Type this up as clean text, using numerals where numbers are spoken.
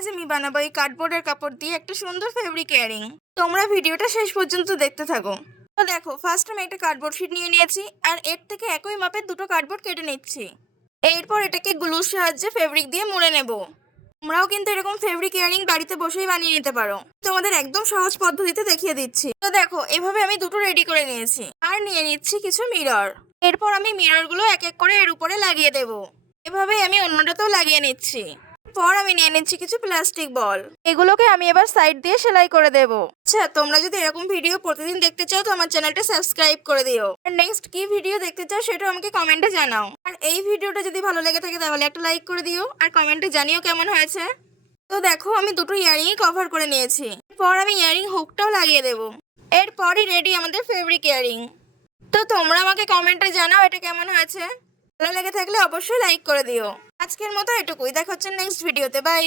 আজ আমি বানাবো এই কার্ডবোর্ডের কাপড় দিয়ে একটা সুন্দর ফেব্রিক ইয়ারিং। তোমরা ভিডিওটা শেষ পর্যন্ত দেখতে থাকো। তো দেখো, ফার্স্ট আমি একটা কার্ডবোর্ড শিট নিয়ে নিয়েছি আর এর থেকে একই মাপের দুটো কার্ডবোর্ড কেটে নিচ্ছি। এরপর এটাকে গ্লুর সাহায্যে ফেব্রিক দিয়ে মুড়ে নেব। তোমরাও কিন্তু এরকম ফেব্রিক ইয়ারিং বাড়িতে বসেই বানিয়ে নিতে পারো। তোমাদের একদম সহজ পদ্ধতিতে দেখিয়ে দিচ্ছি। তো দেখো, এভাবে আমি দুটো রেডি করে নিয়েছি আর নিয়ে নিচ্ছি কিছু মিরর। এরপর আমি মিররগুলো এক এক করে এর উপরে লাগিয়ে দেব। এভাবেই আমি অন্যটাতেও লাগিয়ে নিচ্ছি। পর আমি নিয়ে নিচ্ছি কিছু প্লাস্টিক বল। এগুলোকে আমি এবার সাইড দিয়ে সেলাই করে দেব। আচ্ছা, তোমরা যদি এরকম ভিডিও প্রতিদিন দেখতে চাও তো আমার চ্যানেলটা সাবস্ক্রাইব করে দিও। আর নেক্সট কি ভিডিও দেখতে চাও সেটা আমাকে কমেন্টে জানাও। আর এই ভিডিওটা যদি ভালো লেগে থাকে তাহলে একটা লাইক করে দিও আর কমেন্টে জানিও কেমন হয়েছে। তো দেখো, আমি দুটো ইয়ারিংই কভার করে নিয়েছি। এরপর আমি ইয়ারিং হুকটাও লাগিয়ে দেব। এরপরই রেডি আমাদের ফেব্রিক ইয়ারিং। তো তোমরা আমাকে কমেন্টে জানাও এটা কেমন হয়েছে। ভালো লেগে থাকলে অবশ্যই লাইক করে দিও। আজকের মতো এটুকুই, দেখা হচ্ছে নেক্সট ভিডিওতে। বাই।